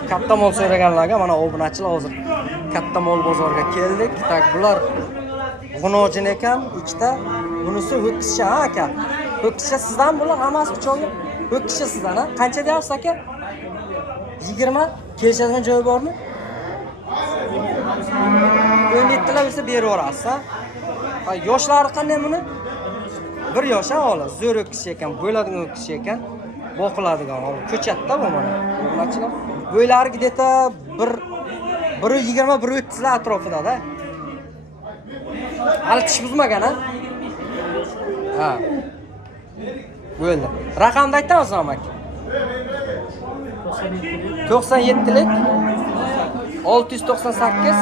Xo'p, katta mol so'raganlarga mana obunachilar hozir katta mol bozorga keldik. Tak, bular g'unojin ekan, ikkita. Bunisi ho'kizcha aka. Ho'kizcha sizdan bular hammasi pichoqli. Ho'kizcha sizdan, ha? Qancha deyapsiz aka? 20. Kelishadigan joyi bormi? 17 talar bo'lsa berib yuborasiz, ha? Yoshlari qanday buni? 1 yosh hali, zo'r ho'kizcha ekan, bo'ladigan ho'kizcha ekan. Boqiladigan hali ko'chatda bu mana. Obunachilar. Bo'ylari где-то 1.20-1.30 atrofida-da. Hali tish buzmagan, ha? Ha. Bo'ldi. Raqamni aytamiz aka? 97lik 698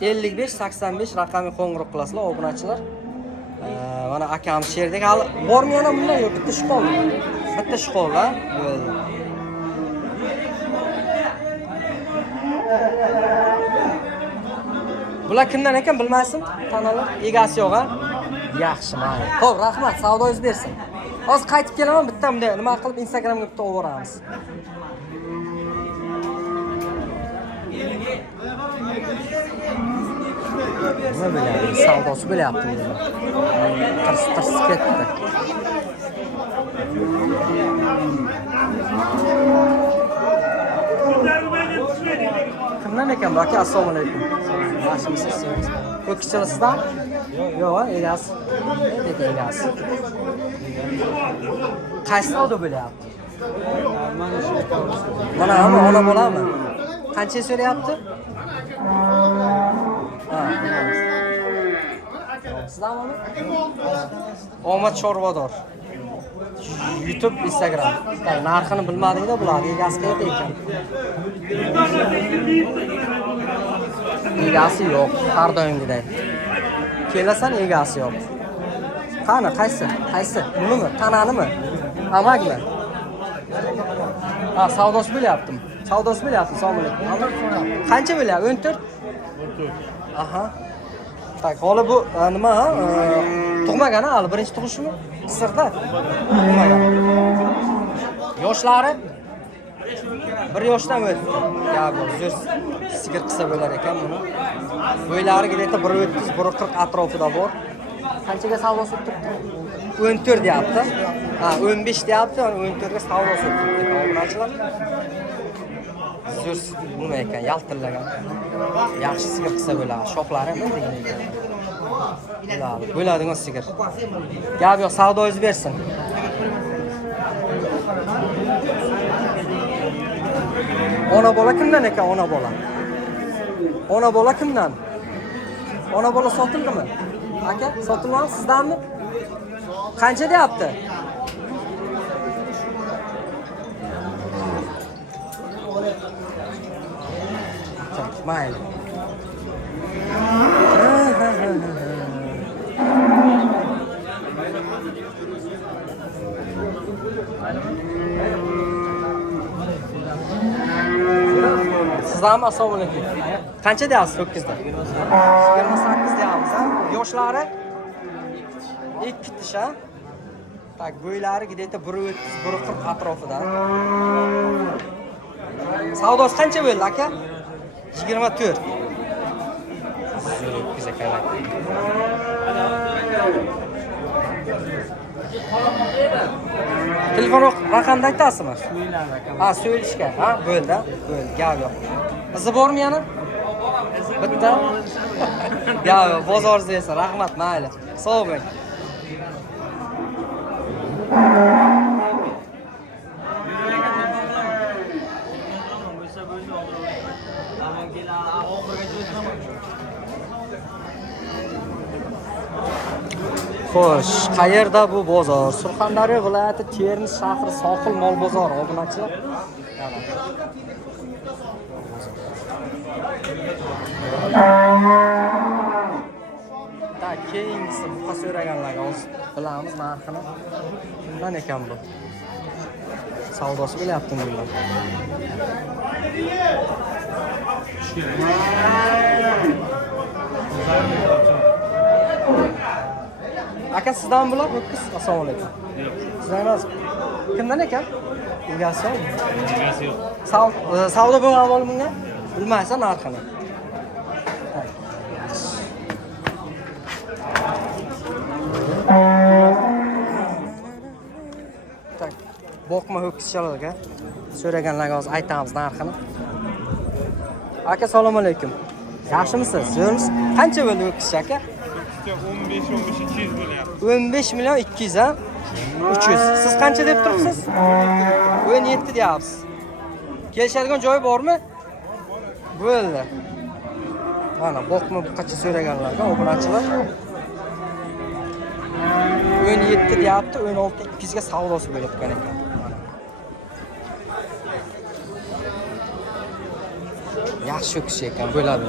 55 85 raqamga qo'ng'iroq qilasizlar obunachilar. Mana akam sherdek hali bormi yana bundan yo'q, bitta ish qoldi. Bitta ish qoldi, ha? Bo'ldi. Bular kimdan ekan bilmaysan? Tanalar egasi yo'q, ha? Yaxshi, mayli. Xo'p, rahmat, savdoingiz bersin. Hozir qaytib kelaman, bitta bunday nima qilib Instagramga bitta o'boramiz. Nima bo'lyapti? Savdosi bo'lyapti bu. Tirs ketdi. Kimdan ekan bu aka? Assalomu alaykum. Yaxshimisiz? Ho'kizchilisizdan? Yo'q, egasi. Dedi egasi. Qaysi savdo bo'lyapti? Mana hamma ona bo'lami? Qancha so'rayapti? Ha. Sizlarmi? Omad Chorvador. YouTube, Instagram. Narxini bilmadingda bular, egasi qayerda ekan? Egasi yo'q, har doimgidek. Kelasan, egasi yo'q. Qani, qaysi? Bunimi? Tananimi? Amagmi? Ha, savdosi bo'lyaptimi? Assalomu alaykum. Qancha bo'lyapti? 14? 14. Aha. Tak, holi bu nima, ha? Tug'magan, hali birinchi tug'ishmi? Sirda. Tug'magan. Yoshlari 1 yoshdan o'tdi. Gap yo'q, zo'r sigir qilsa bo'lar ekan buni. Bo'ylari где-то 1.30, 1.40 atrofida bor. Qanchaga savdosi o'tibdi? 14 deyapti. Ha, 15 deyapti, 14 ga savdosi o'tibdi. Obunachilar. Zo'r nima ekan, yaltillagan. Yaxshi sigir qilsa bo'ladi. Shoxlari ham degan ekan. Bo'ladigan sigir. Gap yo'q, savdoingiz bersin. Ona bola kimdan ekan, ona bola? Ona bola kimdan? Ona bola sotildimi? Aka, sotilmami sizdanmi? Qancha deyapti? Mayli. Sizlarmi? Assalomu alaykum. Qancha deyapsiz ho'kizda? 28 deyapmiz, ha? Yoshlari 2 tish, ha? Tak, bo'ylari где-то 1.30, 1.40 atrofida. Savdosi qancha bo'ldi, aka? 24. Zo'r ekan. Telefon raqamni aytasizmi? Ha, so'ylishga. Ha, bo'ldi. Gap yo'q. Izi bormi yana? Bitta. Gap yo'q, bozoringiz esa. Rahmat, mayli. Sog' bo'ling. Xo'sh, qayerda bu bozor? Surxondaryo viloyati Termiz shahri Sohil mol bozori, obunachilar. Tak, keyingisi buqa so'raganlarga hozir bilamiz narxini. Shundan ekan bu. Savdosi bo'lyaptimi bular? Aka sizdan bular ho'kiz? Assalomu alaykum. Sizdan emas. Kimdan ekan? Egasi yo'q. Savdo bo'lgan bunga bilmaysan narxini. Tak. Boqma ho'kizchalarga so'raganlarga hozir aytamiz narxini. Aka, assalomu alaykum. Yaxshimisiz? Zo'rmisiz? Qancha bo'ldi ho'kizcha aka? 15 200 bo'lyapti. 15 million 200 ha? 300. Siz qancha deb turibsiz? 17 deyapsiz. Kelishadigan joyi bormi? Bo'ldi. Mana boqma bu qancha so'raganlarga obunachilar. 17 deyapti, 16 200 ga savdosi bo'lib turgan ekan. Yaxshi kishi ekan, bo'ladi.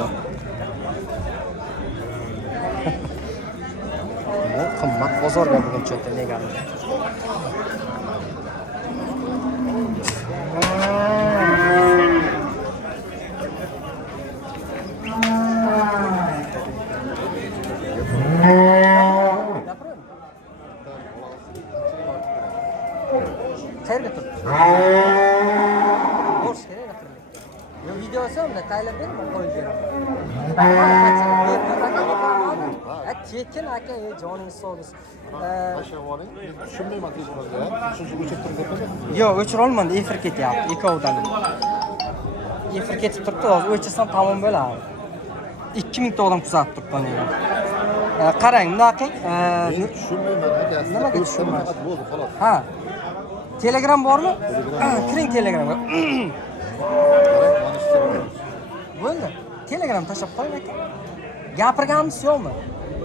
Bu qimmat bozorga bugun cho'ta legal. Qayerga turibsiz? Bosh kerak turibsiz. Yo videosi hamda taylab berma qo'yib beraman. Tekin aka, joningiz sog' bo'lsin. Tushunmayman telefonga. Shuncha o'chirib turibdi. Yo'q, o'chira olmadim. Efir ketyapti ikkovidan. Efir ketib turibdi, hozir o'chirsam tamom bo'ladi. 2000 ta odam kuzatib turibdi meni. Qarang, bunaqa Tushunmayman aka. Nimaga tushunmayman? Bo'ldi, xolos. Ha. Telegram bormi? Kiring Telegramga. Bo'ldi. Telegram tashlab qo'ying aka. Gapirganmiz yo'qmi?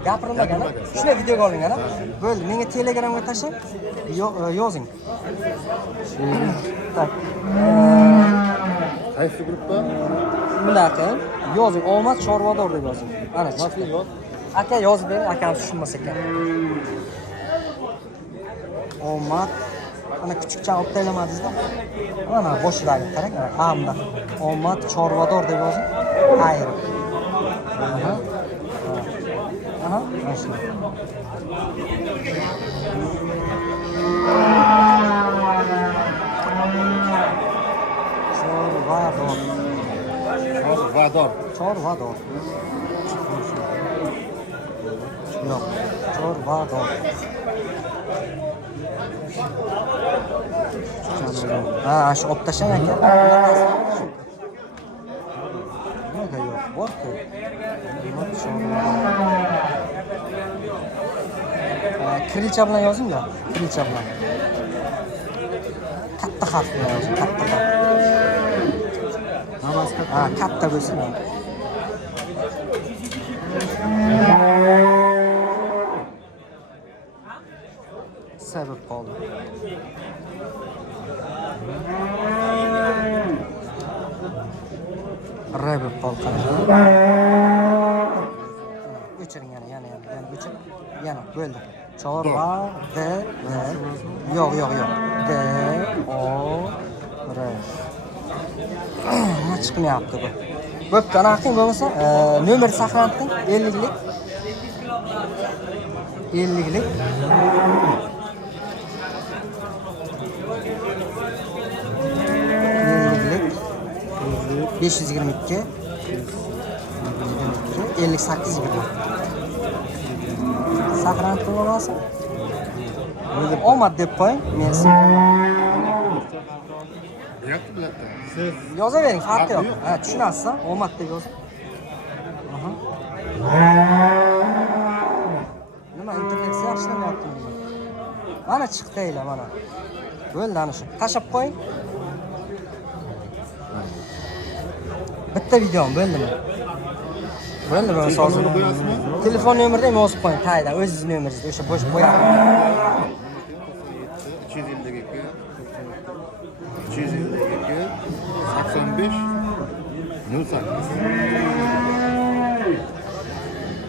Gapirilmagan. Shunday videoga olingan ha. Bo'ldi. Menga Telegramga tashlang. Yozing. Tak. Qaysi gruppa? Bunaqa yozing. Omad Chorvador deb yozing. Mana chiqdi. yoz? Aka yozib bering, akam tushunmas ekan. Omad ana kichikcha olib taylamadingizda. Mana boshidagi qarang, amda. Omad Chorvador deb yozing. Xayr. Aha, mana shunday. Chorvador. Chorvador. Yo'q, Chorvador. Ha, shu olib tashlang aka. Nega yo'q? Bor-ku. Kirillcha bilan yozing-da, kirillcha bilan. Katta harf bilan yozing, katta harf. Ha, katta bo'lsin. Sebep qoldi. Rebep qoldi. O'chiring yana o'chir. Yana bo'ldi. Chorva D yo'q. D O R. Nima chiqmayapti bu? Bo'pti, qanaqa qing bo'lmasa, nomer saqlanib qo'ying, 50lik. 50lik. 522 58 20. Saqlanib qo'yolmasin. Omad deb qo'ying, men Yozavering, farqi yo'q. Ha, tushunasiz, omad deb yozing. Aha. Nima internet yaxshilamayaptimi? Mana chiqdinglar mana. Bo'ldi ana shu. Tashab qo'ying. Bitta videom bo'ldimi? Bo'ldimi? Hozir telefon nomerda ham yozib qo'ying, taydan o'zingiz nomeringizni o'sha bo'sh qo'ying. 85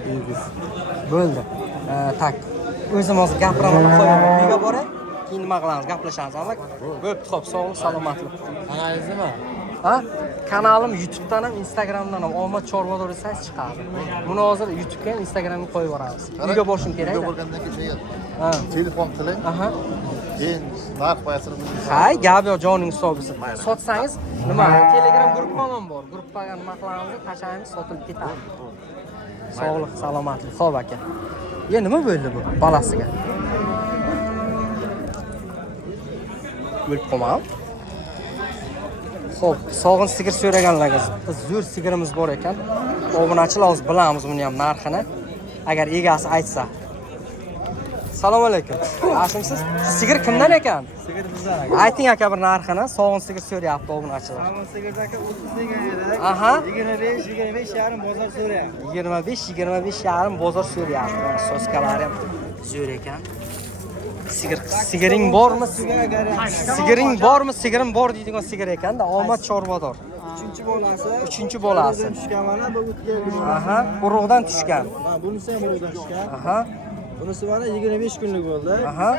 08. Bo'ldi. Tak. O'zim hozir gapiraman, qo'yaman. Uyga boray, keyin nima qilamiz, gaplashamiz. Bo'pti, xo'p, sog'lik, salomatlik. Analiz nima? Ha? Kanalim YouTube'dan ham, Instagram'dan ham Omad Chorvador desangiz chiqadi. Buni hozir YouTube'ga ham, Instagramga qo'yib yuboramiz. Uyga borishim kerak. Uyga borgandan keyin Ha. telefon qiling. Aha. Keyin narx qo'yasizmi? Hay, gap yo'q, joning hisobisi. Sotsangiz nima? Telegram gruppa ham bor. Gruppaga nima qilamiz? Qachonki sotilib ketadi. Sog'lik, salomatlik. Xo'p aka. Ya nima bo'ldi bu balasiga? O'lib qolmam. Xo'p, sog'in sigir so'raganlarga biz zo'r sigirimiz bor ekan. Obunachilar o'zi bilamiz buni ham narxini. Agar egasi aytsa. Assalomu alaykum. Yaxshimisiz? Sigir kimdan ekan? Sigir bizdan aka. Ayting aka bir narxini. Sog'in sigir so'rayapti obunachilar. Ammo sigirda aka 30 degan edi. Aha. 25 yarim bozor so'rayapti. 25 yarim bozor so'rayapti. Mana soskalari ham zo'r ekan. Sigiring bormi? Sigiring bormi? Sigirim bor deydigan sigir ekanda, omad chorvador. 3-bolasi. 3-bolasi. Tushgan mana bu o'tgan. Aha, urug'dan tushgan. Mana bunisi ham urug'dan tushgan. Aha, Bunisi mana 25 kunlik bo'ldi. aha.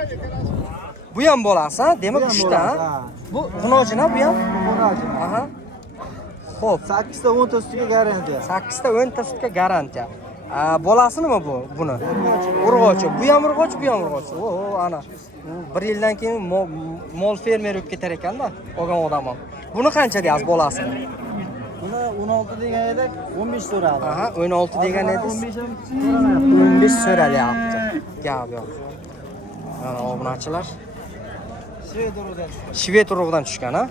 Bu ham bolasi, ha? Demak Bu ham 3 ta. bolasi, ha. Bu xunojina bu ham. Qo'raji. Aha. Xo'p, 8 ta 10 ta ustiga garantiya. 8 ta 10 ta sutga garantiya. Bolasi nima bu? Buni. Urg'ochi. Bu ham urg'ochi, bu ham urg'ochi. O, ana. 1 yildan keyin mol fermer bo'lib ketar ekanda, olgan odam ham. Buni qancha deyapsiz bolasini? Buni 16 degan edik, 15 so'radi. Aha, 16 degan edi. 15 ham so'ramayapti. 15 so'ralyapti. Gap yo'q. Mana obunachilar Shved urug'dan tushgan. Shved urug'idan tushgan, ha?